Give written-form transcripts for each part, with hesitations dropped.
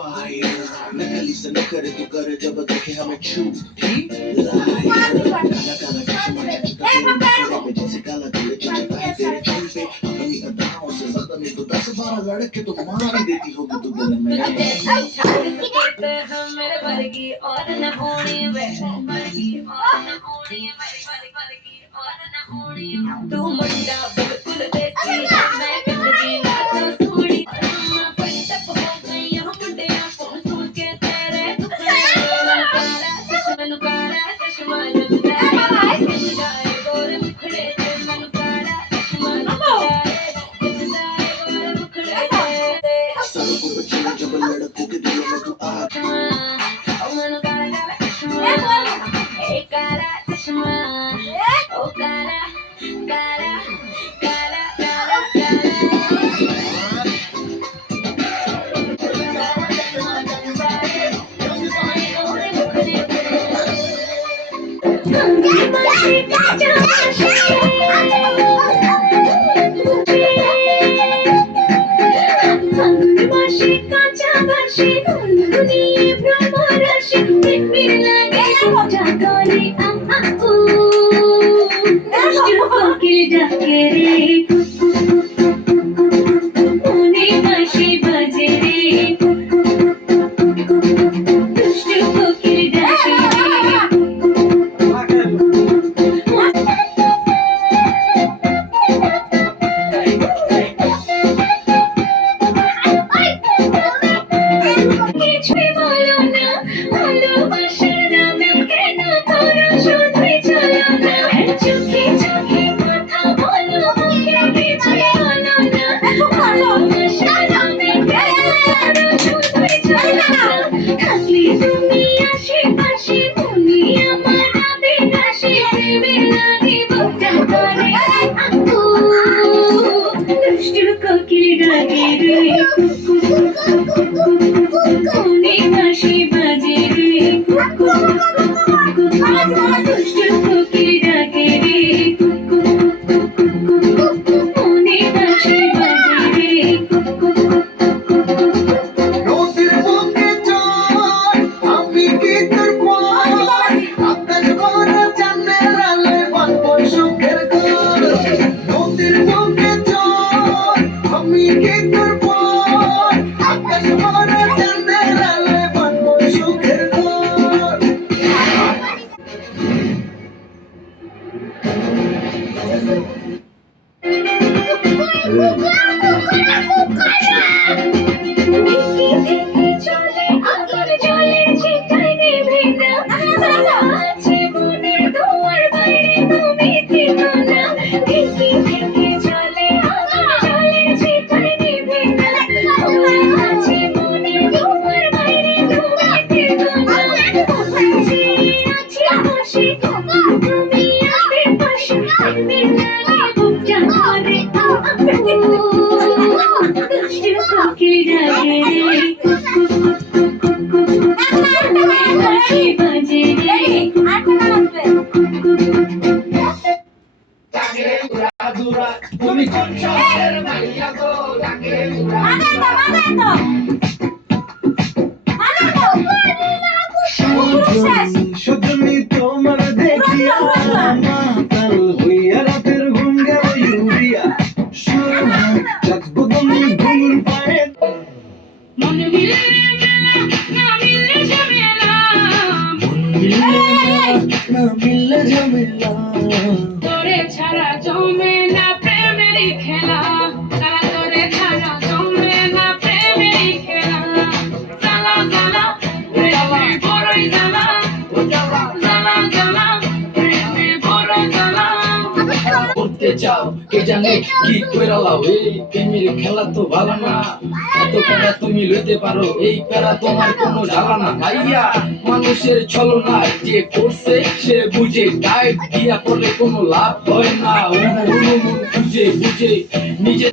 नकली से न करे तो करे जब देखे हमें झूठी लाइफ जैसे काला दिल चिपका है तेरे चेहरे पे अपनी अदाओं से ज्यादा नहीं तो 10-12 लड़के तो मार ही देती होगी तू दिल में मेरे वर्गी और न होनी वे वर्गी और न होनी मेरी वर्गी और न होनी तू मुंडा बिल्कुल देसी मैं जिंदगी ना तो थोड़ी पंटप हो गई हम मुंडे सुन सुन के तेरे दुश्मन कारा चश्मा लगता है गोरे मुखड़े ते मन कारा चश्मा लगता है गोरे मुखड़े ते सबको बचना जब लड़कों के दिलों में तू आ मन कारा चश्मा ए कारा चश्मा ओ कारा कारा कारा कारा জানে কি কইরা লাও এই প্রেমের খেলা তো ভালো না এত প্যারা তুমি লইতে পারো এই প্যারা তোমার কোনো জ্বালা না ভাইয়া মানুষের ছলনা যে করছে সে বুঝে গাইড দিয়া করলে কোনো লাভ হয় না বুঝে বুঝে নিজে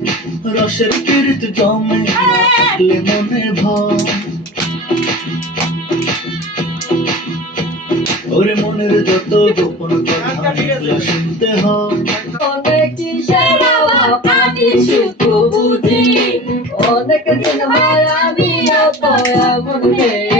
রসের পীড়িত জমে লাগলে মনে ভয় ওরে মনের যত গোপন কথা এগুলা শুনতে হয় অনেক সেরা পাখি শুধু বুঝি অনেক দিন হয় আমি এমন মেয়ে